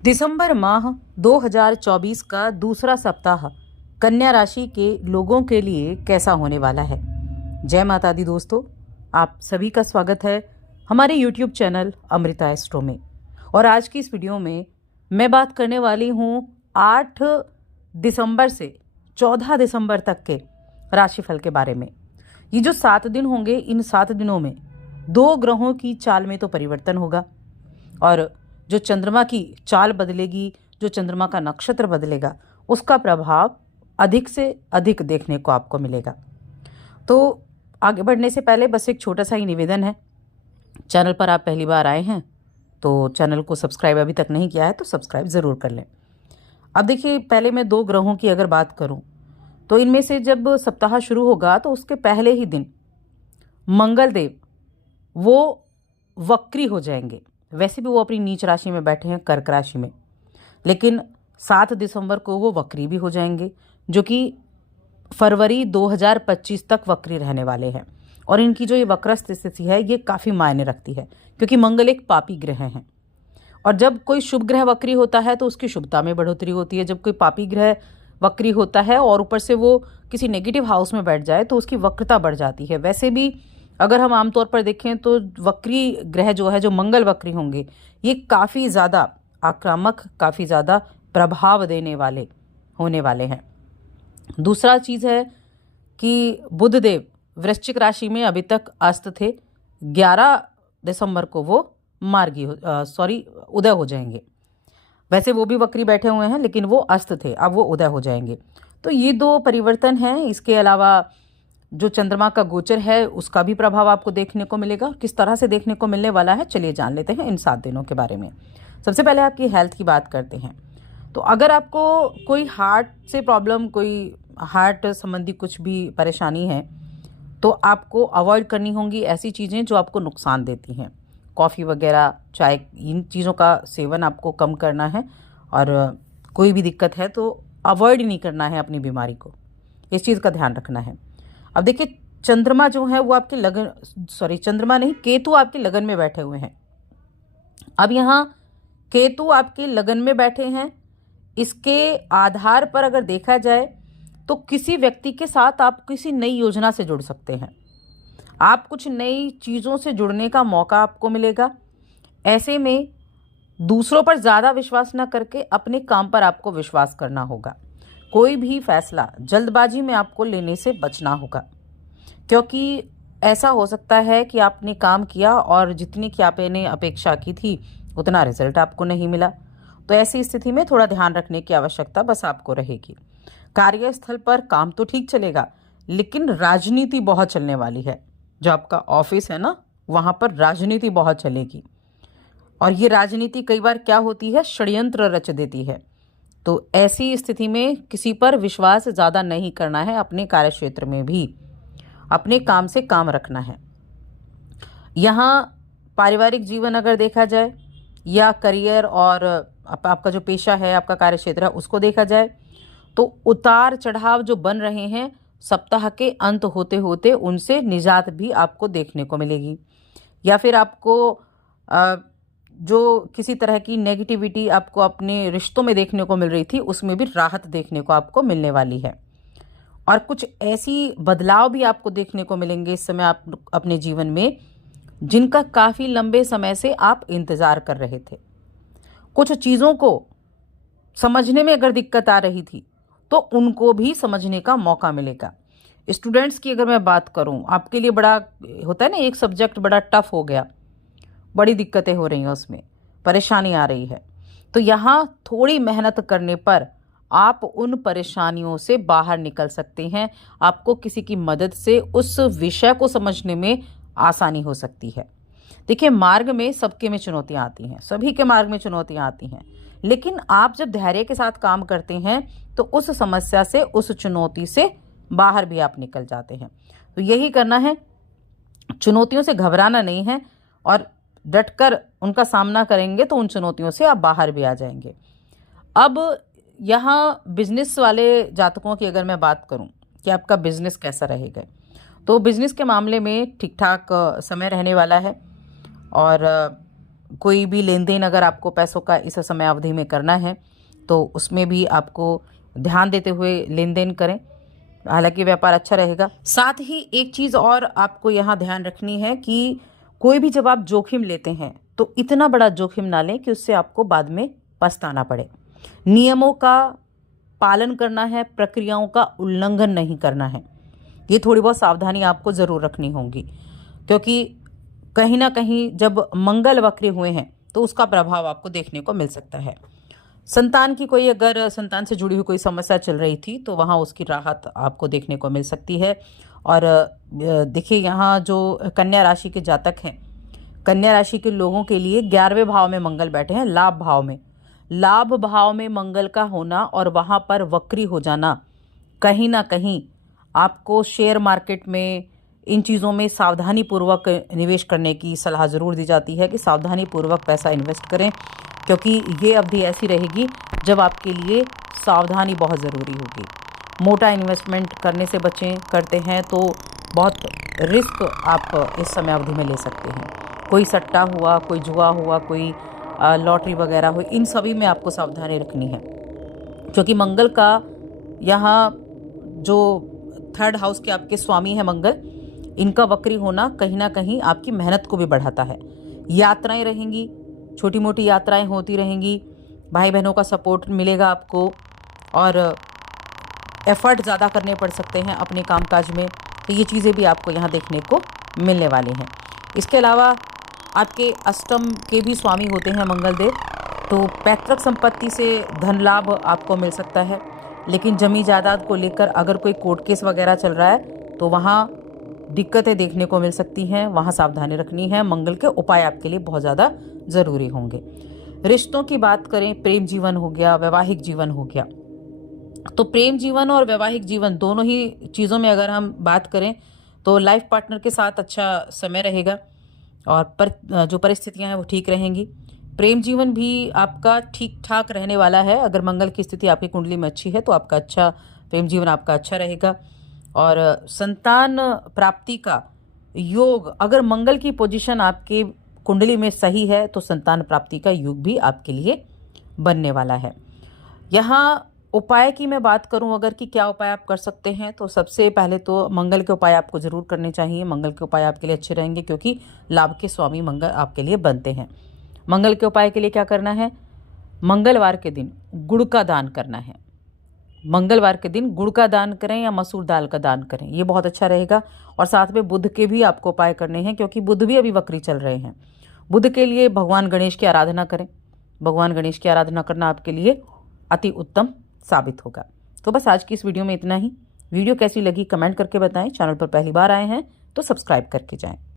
दिसंबर माह 2024 का दूसरा सप्ताह कन्या राशि के लोगों के लिए कैसा होने वाला है। जय माता दी दोस्तों, आप सभी का स्वागत है हमारे YouTube चैनल अमृता एस्ट्रो में। और आज की इस वीडियो में मैं बात करने वाली हूँ 8 दिसंबर से 14 दिसंबर तक के राशिफल के बारे में। ये जो 7 दिन होंगे, इन 7 दिनों में 2 ग्रहों की चाल में तो परिवर्तन होगा और जो चंद्रमा की चाल बदलेगी, जो चंद्रमा का नक्षत्र बदलेगा, उसका प्रभाव अधिक से अधिक देखने को आपको मिलेगा। तो आगे बढ़ने से पहले बस एक छोटा सा ही निवेदन है। चैनल पर आप पहली बार आए हैं तो चैनल को सब्सक्राइब अभी तक नहीं किया है तो सब्सक्राइब ज़रूर कर लें। अब देखिए, पहले मैं 2 ग्रहों की अगर बात करूं तो इनमें से जब सप्ताह शुरू होगा तो उसके पहले ही दिन मंगल देव वो वक्री हो जाएंगे। वैसे भी वो अपनी नीच राशि में बैठे हैं, कर्क राशि में, लेकिन 7 दिसंबर को वो वक्री भी हो जाएंगे, जो कि फरवरी 2025 तक वक्री रहने वाले हैं। और इनकी जो ये वक्रस्थ स्थिति है ये काफ़ी मायने रखती है, क्योंकि मंगल एक पापी ग्रह हैं। और जब कोई शुभ ग्रह वक्री होता है तो उसकी शुभता में बढ़ोतरी होती है। जब कोई पापी ग्रह वक्री होता है और ऊपर से वो किसी नेगेटिव हाउस में बैठ जाए तो उसकी वक्रता बढ़ जाती है। वैसे भी अगर हम आमतौर पर देखें तो वक्री ग्रह जो है, जो मंगल वक्री होंगे, ये काफ़ी ज़्यादा आक्रामक, काफ़ी ज़्यादा प्रभाव देने वाले होने वाले हैं। दूसरा चीज़ है कि बुध देव वृश्चिक राशि में अभी तक अस्त थे। 11 दिसंबर को वो उदय हो जाएंगे। वैसे वो भी वक्री बैठे हुए हैं, लेकिन वो अस्त थे, अब वो उदय हो जाएंगे। तो ये 2 परिवर्तन हैं। इसके अलावा जो चंद्रमा का गोचर है उसका भी प्रभाव आपको देखने को मिलेगा। किस तरह से देखने को मिलने वाला है, चलिए जान लेते हैं इन 7 दिनों के बारे में। सबसे पहले आपकी हेल्थ की बात करते हैं। तो अगर आपको कोई हार्ट से प्रॉब्लम, कोई हार्ट संबंधी कुछ भी परेशानी है तो आपको अवॉइड करनी होंगी ऐसी चीज़ें जो आपको नुकसान देती हैं। कॉफ़ी वगैरह, चाय, इन चीज़ों का सेवन आपको कम करना है। और कोई भी दिक्कत है तो अवॉइड नहीं करना है अपनी बीमारी को, इस चीज़ का ध्यान रखना है। अब देखिए, चंद्रमा जो है वो आपके चंद्रमा नहीं, केतु आपके लगन में बैठे हुए हैं। अब यहाँ केतु आपके लगन में बैठे हैं, इसके आधार पर अगर देखा जाए तो किसी व्यक्ति के साथ आप किसी नई योजना से जुड़ सकते हैं। आप कुछ नई चीज़ों से जुड़ने का मौका आपको मिलेगा। ऐसे में दूसरों पर ज़्यादा विश्वास न करके अपने काम पर आपको विश्वास करना होगा। कोई भी फैसला जल्दबाजी में आपको लेने से बचना होगा, क्योंकि ऐसा हो सकता है कि आपने काम किया और जितनी की आपने अपेक्षा की थी उतना रिजल्ट आपको नहीं मिला। तो ऐसी स्थिति में थोड़ा ध्यान रखने की आवश्यकता बस आपको रहेगी। कार्यस्थल पर काम तो ठीक चलेगा, लेकिन राजनीति बहुत चलने वाली है। जो आपका ऑफिस है ना, वहाँ पर राजनीति बहुत चलेगी। और ये राजनीति कई बार क्या होती है, षड्यंत्र रच देती है। तो ऐसी स्थिति में किसी पर विश्वास ज़्यादा नहीं करना है। अपने कार्यक्षेत्र में भी अपने काम से काम रखना है। यहाँ पारिवारिक जीवन अगर देखा जाए या करियर और आपका जो पेशा है, आपका कार्यक्षेत्र है, उसको देखा जाए तो उतार चढ़ाव जो बन रहे हैं, सप्ताह के अंत होते होते उनसे निजात भी आपको देखने को मिलेगी। या फिर आपको जो किसी तरह की नेगेटिविटी आपको अपने रिश्तों में देखने को मिल रही थी, उसमें भी राहत देखने को आपको मिलने वाली है। और कुछ ऐसी बदलाव भी आपको देखने को मिलेंगे इस समय आप अपने जीवन में, जिनका काफ़ी लंबे समय से आप इंतज़ार कर रहे थे। कुछ चीज़ों को समझने में अगर दिक्कत आ रही थी तो उनको भी समझने का मौका मिलेगा। स्टूडेंट्स की अगर मैं बात करूं, आपके लिए बड़ा होता है ना, एक सब्जेक्ट बड़ा टफ हो गया, बड़ी दिक्कतें हो रही हैं, उसमें परेशानी आ रही है, तो यहाँ थोड़ी मेहनत करने पर आप उन परेशानियों से बाहर निकल सकते हैं। आपको किसी की मदद से उस विषय को समझने में आसानी हो सकती है। देखिए, मार्ग में सबके में चुनौतियाँ आती हैं, सभी के मार्ग में चुनौतियाँ आती हैं, लेकिन आप जब धैर्य के साथ काम करते हैं तो उस समस्या से, उस चुनौती से बाहर भी आप निकल जाते हैं। तो यही करना है, चुनौतियों से घबराना नहीं है और डटकर उनका सामना करेंगे तो उन चुनौतियों से आप बाहर भी आ जाएंगे। अब यहाँ बिजनेस वाले जातकों की अगर मैं बात करूँ कि आपका बिजनेस कैसा रहेगा, तो बिजनेस के मामले में ठीक ठाक समय रहने वाला है। और कोई भी लेन देन अगर आपको पैसों का इस समय अवधि में करना है तो उसमें भी आपको ध्यान देते हुए लेन देन करें। हालांकि व्यापार अच्छा रहेगा। साथ ही एक चीज़ और आपको यहाँ ध्यान रखनी है कि कोई भी जब आप जोखिम लेते हैं तो इतना बड़ा जोखिम ना लें कि उससे आपको बाद में पछताना पड़े। नियमों का पालन करना है, प्रक्रियाओं का उल्लंघन नहीं करना है। ये थोड़ी बहुत सावधानी आपको ज़रूर रखनी होगी, क्योंकि कहीं ना कहीं जब मंगल वक्री हुए हैं तो उसका प्रभाव आपको देखने को मिल सकता है। संतान की कोई अगर संतान से जुड़ी हुई कोई समस्या चल रही थी तो वहाँ उसकी राहत आपको देखने को मिल सकती है। और देखिए यहाँ जो कन्या राशि के जातक हैं, कन्या राशि के लोगों के लिए 11वें भाव में मंगल बैठे हैं, लाभ भाव में। लाभ भाव में मंगल का होना और वहाँ पर वक्री हो जाना कहीं ना कहीं आपको शेयर मार्केट में इन चीज़ों में सावधानी पूर्वक निवेश करने की सलाह ज़रूर दी जाती है कि सावधानी पूर्वक पैसा इन्वेस्ट करें, क्योंकि ये अवधि ऐसी रहेगी जब आपके लिए सावधानी बहुत ज़रूरी होगी। मोटा इन्वेस्टमेंट करने से बचें, करते हैं तो बहुत रिस्क आप इस समय अवधि में ले सकते हैं। कोई सट्टा हुआ, कोई जुआ हुआ, कोई लॉटरी वगैरह हुई, इन सभी में आपको सावधानी रखनी है, क्योंकि मंगल का यहाँ जो 3rd हाउस के आपके स्वामी हैं मंगल, इनका वक्री होना कहीं ना कहीं आपकी मेहनत को भी बढ़ाता है। यात्राएं रहेंगी, छोटी मोटी यात्राएं होती रहेंगी, भाई बहनों का सपोर्ट मिलेगा आपको और एफर्ट ज़्यादा करने पड़ सकते हैं अपने कामकाज में। तो ये चीज़ें भी आपको यहाँ देखने को मिलने वाली हैं। इसके अलावा आपके अष्टम के भी स्वामी होते हैं मंगल देव, तो पैतृक संपत्ति से धन लाभ आपको मिल सकता है। लेकिन जमी जायदाद को लेकर अगर कोई कोर्ट केस वगैरह चल रहा है तो वहाँ दिक्कतें देखने को मिल सकती हैं, वहाँ सावधानी रखनी है। मंगल के उपाय आपके लिए बहुत ज़्यादा ज़रूरी होंगे। रिश्तों की बात करें, प्रेम जीवन हो गया, वैवाहिक जीवन हो गया, तो प्रेम जीवन और वैवाहिक जीवन दोनों ही चीज़ों में अगर हम बात करें तो लाइफ पार्टनर के साथ अच्छा समय रहेगा और जो परिस्थितियां हैं वो ठीक रहेंगी। प्रेम जीवन भी आपका ठीक ठाक रहने वाला है। अगर मंगल की स्थिति आपकी कुंडली में अच्छी है तो आपका अच्छा प्रेम जीवन आपका अच्छा रहेगा। और संतान प्राप्ति का योग, अगर मंगल की पोजीशन आपकी कुंडली में सही है तो संतान प्राप्ति का योग भी आपके लिए बनने वाला है। यहाँ उपाय की मैं बात करूं अगर कि क्या उपाय आप कर सकते हैं, तो सबसे पहले तो मंगल के उपाय आपको ज़रूर करने चाहिए। मंगल के उपाय आपके लिए अच्छे रहेंगे क्योंकि लाभ के स्वामी मंगल आपके लिए बनते हैं। मंगल के उपाय के लिए क्या करना है, मंगलवार के दिन गुड़ का दान करना है। मंगलवार के दिन गुड़ का दान करें या मसूर दाल का दान करें, ये बहुत अच्छा रहेगा। और साथ में बुध के भी आपको उपाय करने हैं, क्योंकि बुध भी अभी वक्री चल रहे हैं। बुध के लिए भगवान गणेश की आराधना करें। भगवान गणेश की आराधना करना आपके लिए अति उत्तम साबित होगा। तो बस आज की इस वीडियो में इतना ही। वीडियो कैसी लगी कमेंट करके बताएं। चैनल पर पहली बार आए हैं तो सब्सक्राइब करके जाएं।